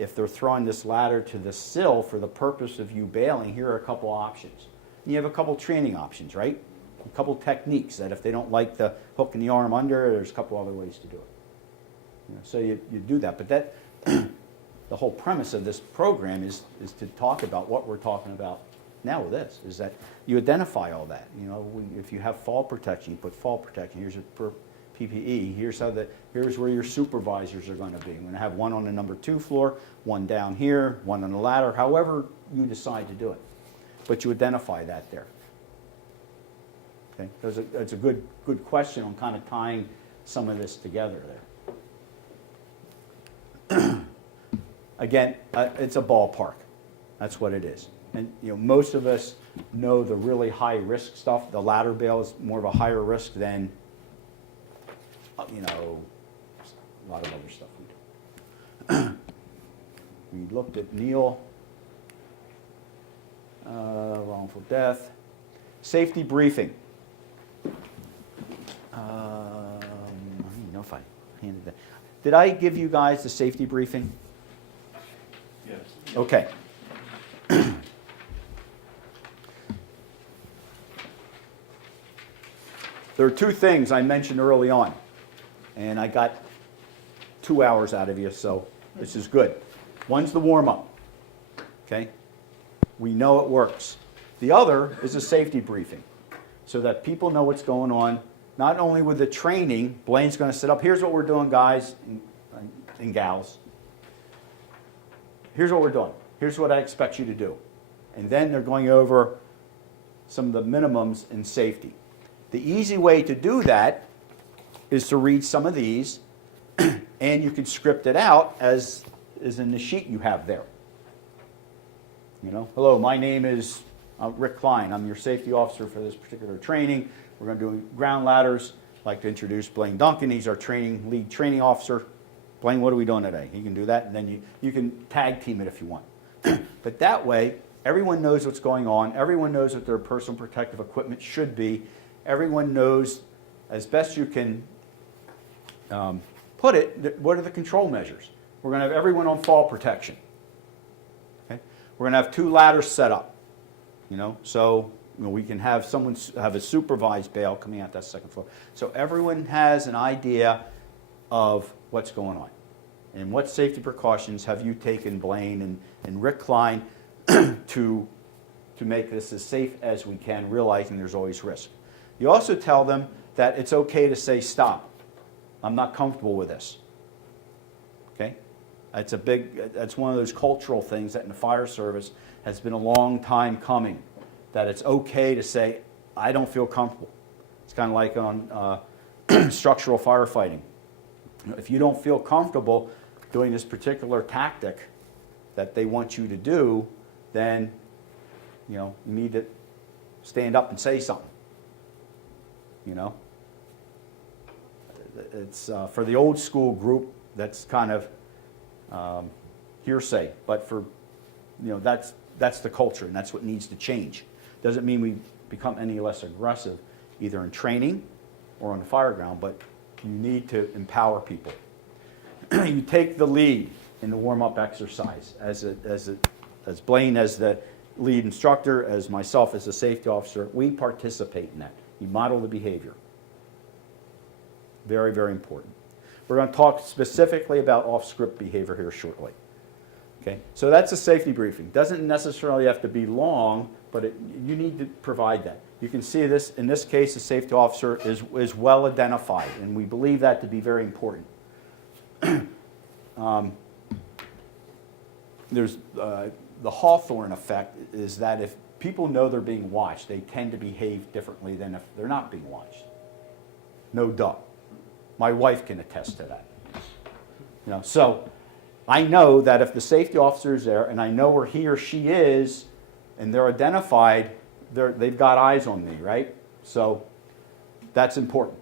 if they're throwing this ladder to the sill for the purpose of you bailing, here are a couple options. You have a couple training options, right? A couple techniques that if they don't like the hook in the arm under, there's a couple other ways to do it. So you do that. But that the whole premise of this program is to talk about what we're talking about now with this, is that you identify all that. If you have fall protection, you put fall protection. Here's for PPE. Here's where your supervisors are going to be. We're going to have one on the number 2 floor, one down here, one on the ladder, however you decide to do it. But you identify that there. Okay? That's a good question on kind of tying some of this together there. Again, it's a ballpark. That's what it is. And most of us know the really high risk stuff. The ladder bail is more of a higher risk than a lot of other stuff we do. We looked at Neil, wrongful death, safety briefing. I don't even know if I handed that. Did I give you guys the safety briefing? Yes. Okay. There are 2 things I mentioned early on, and I got 2 hours out of you, so this is good. One's the warm-up, okay? We know it works. The other is a safety briefing, so that people know what's going on, not only with the training. Blaine's going to set up, here's what we're doing, guys and gals. Here's what we're doing. Here's what I expect you to do. And then they're going over some of the minimums in safety. The easy way to do that is to read some of these, and you can script it out as is in the sheet you have there. Hello, my name is Rick Kline. I'm your safety officer for this particular training. We're going to do ground ladders. I'd like to introduce Blaine Duncan. He's our lead training officer. Blaine, what are we doing today? He can do that, and then you can tag team it if you want. But that way, everyone knows what's going on. Everyone knows what their personal protective equipment should be. Everyone knows, as best you can put it, what are the control measures. We're going to have everyone on fall protection. Okay? We're going to have 2 ladders set up. So we can have someone have a supervised bail coming out that 2nd floor. So everyone has an idea of what's going on. And what safety precautions have you taken, Blaine and Rick Kline, to make this as safe as we can, realizing there's always risk. You also tell them that it's okay to say, stop. I'm not comfortable with this. Okay? That's one of those cultural things that in the fire service has been a long time coming, that it's okay to say, I don't feel comfortable. It's kind of like on structural firefighting. If you don't feel comfortable doing this particular tactic that they want you to do, then you need to stand up and say something. It's for the old school group, that's kind of hearsay, but for that's the culture, and that's what needs to change. Doesn't mean we become any less aggressive, either in training or on the fire ground, but you need to empower people. You take the lead in the warm-up exercise as Blaine as the lead instructor, as myself as a safety officer. We participate in that. You model the behavior. Very, very important. We're going to talk specifically about off-script behavior here shortly. Okay, so that's a safety briefing. Doesn't necessarily have to be long, but you need to provide that. You can see this, in this case, the safety officer is well identified, and we believe that to be very important. There's the Hawthorne effect is that if people know they're being watched, they tend to behave differently than if they're not being watched. No doubt. My wife can attest to that. So I know that if the safety officer is there, and I know where he or she is, and they're identified, they've got eyes on me, right? So that's important.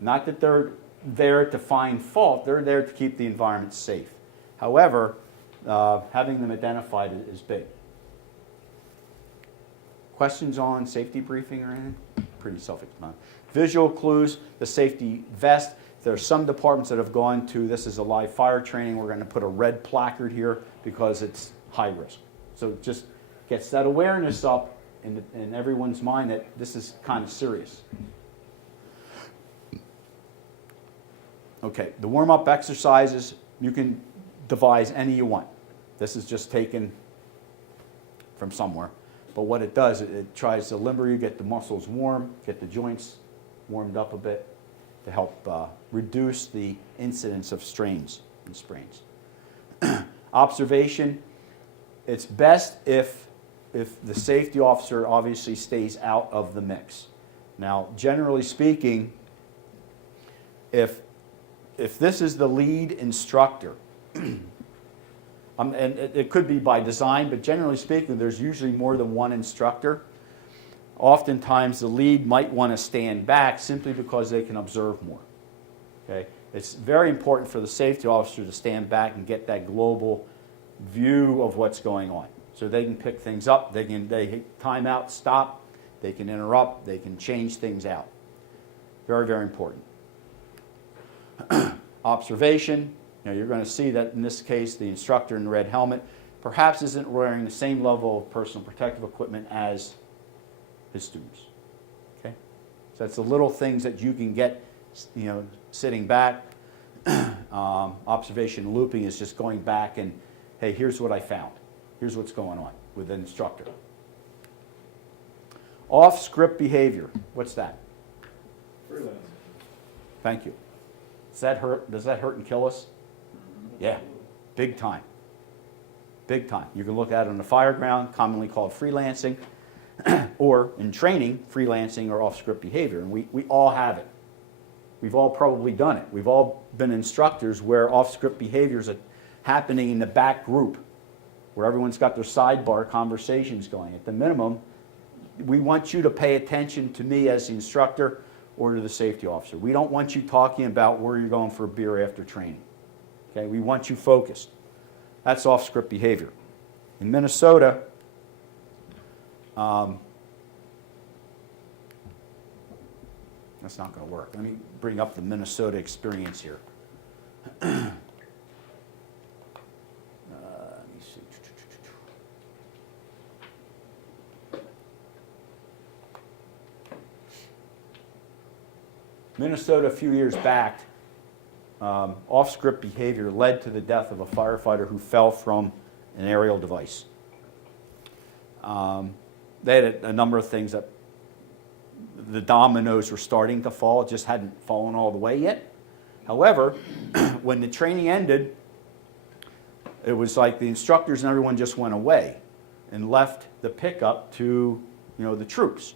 Not that they're there to find fault, they're there to keep the environment safe. However, having them identified is big. Questions on safety briefing or anything? Pretty self-explanatory. Visual clues, the safety vest. There's some departments that have gone to, this is a live fire training, we're going to put a red placard here because it's high risk. So it just gets that awareness up in everyone's mind that this is kind of serious. Okay, the warm-up exercises, you can devise any you want. This is just taken from somewhere. But what it does, it tries to limber you, get the muscles warm, get the joints warmed up a bit to help reduce the incidence of strains and sprains. Observation, it's best if the safety officer obviously stays out of the mix. Now, generally speaking, if this is the lead instructor, and it could be by design, but generally speaking, there's usually more than one instructor. Oftentimes, the lead might want to stand back simply because they can observe more. Okay? It's very important for the safety officer to stand back and get that global view of what's going on. So they can pick things up, they time out, stop, they can interrupt, they can change things out. Very, very important. Observation, you're going to see that in this case, the instructor in the red helmet perhaps isn't wearing the same level of personal protective equipment as his students. Okay? So that's the little things that you can get, sitting back. Observation looping is just going back and, hey, here's what I found. Here's what's going on with the instructor. Off-script behavior. What's that? Freelance. Thank you. Does that hurt? Does that hurt and kill us? Yeah, big time. Big time. You can look at it on the fire ground, commonly called freelancing, or in training, freelancing or off-script behavior. And we all have it. We've all probably done it. We've all been instructors where off-script behaviors are happening in the back group, where everyone's got their sidebar conversations going. At the minimum, we want you to pay attention to me as the instructor or to the safety officer. We don't want you talking about where you're going for a beer after training. Okay, we want you focused. That's off-script behavior. In Minnesota, that's not going to work. Let me bring up the Minnesota experience here. Let me see. Minnesota, a few years back, off-script behavior led to the death of a firefighter who fell from an aerial device. They had a number of things that the dominoes were starting to fall. It just hadn't fallen all the way yet. However, when the training ended, it was like the instructors and everyone just went away and left the pickup to the troops,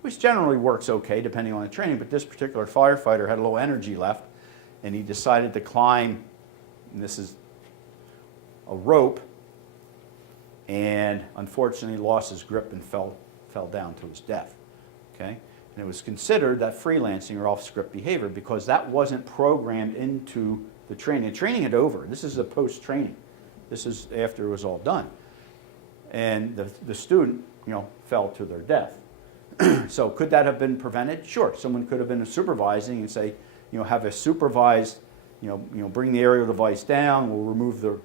which generally works okay depending on the training. But this particular firefighter had a little energy left, and he decided to climb, and this is a rope, and unfortunately lost his grip and fell down to his death. Okay? And it was considered that freelancing or off-script behavior because that wasn't programmed into the training. The training had over. This is a post-training. This is after it was all done. And the student, fell to their death. So could that have been prevented? Sure. Someone could have been supervising and say, have a supervised, bring the aerial device down, we'll remove the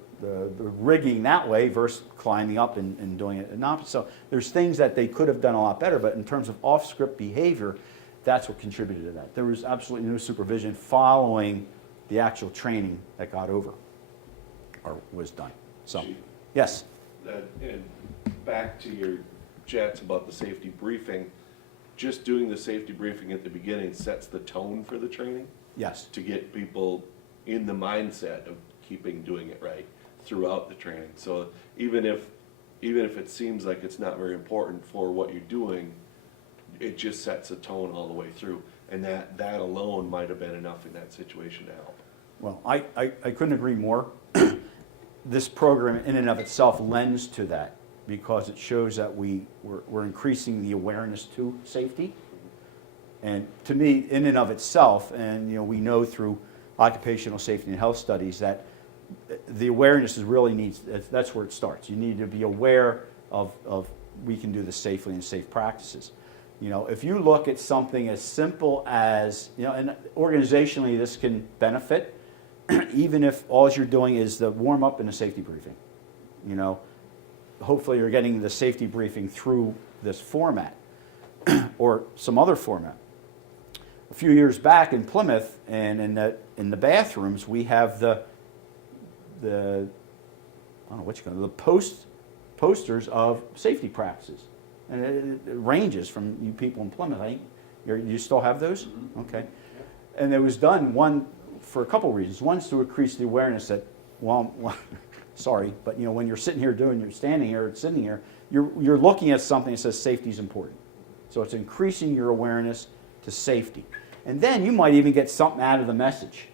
rigging that way versus climbing up and doing it an opposite. So there's things that they could have done a lot better, but in terms of off-script behavior, that's what contributed to that. There was absolutely no supervision following the actual training that got over or was done. So, yes? And back to your chats about the safety briefing, just doing the safety briefing at the beginning sets the tone for the training? Yes. To get people in the mindset of doing it right throughout the training. So even if it seems like it's not very important for what you're doing, it just sets a tone all the way through. And that alone might have been enough in that situation to help. Well, I couldn't agree more. This program in and of itself lends to that because it shows that we're increasing the awareness to safety. And to me, in and of itself, and we know through occupational safety and health studies that the awareness that's where it starts. You need to be aware of we can do this safely and safe practices. You know, if you look at something as simple as, you know, and organizationally this can benefit, even if all you're doing is the warm up and the safety briefing. You know, hopefully you're getting the safety briefing through this format or some other format. A few years back in Plymouth and in the bathrooms we have the I don't know what you call it, the posters of safety practices. And it ranges from you people in Plymouth. I think you still have those? Mm-hmm. Okay. And it was done for a couple of reasons. One's to increase the awareness that, well, sorry, but you know, when you're sitting here you're standing here or sitting here, you're looking at something that says safety is important. So it's increasing your awareness to safety. And then you might even get something out of the message.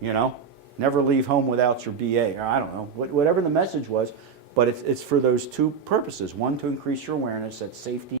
You know, never leave home without your BA, or I don't know, whatever the message was. But it's for those two purposes. One, to increase your awareness that safety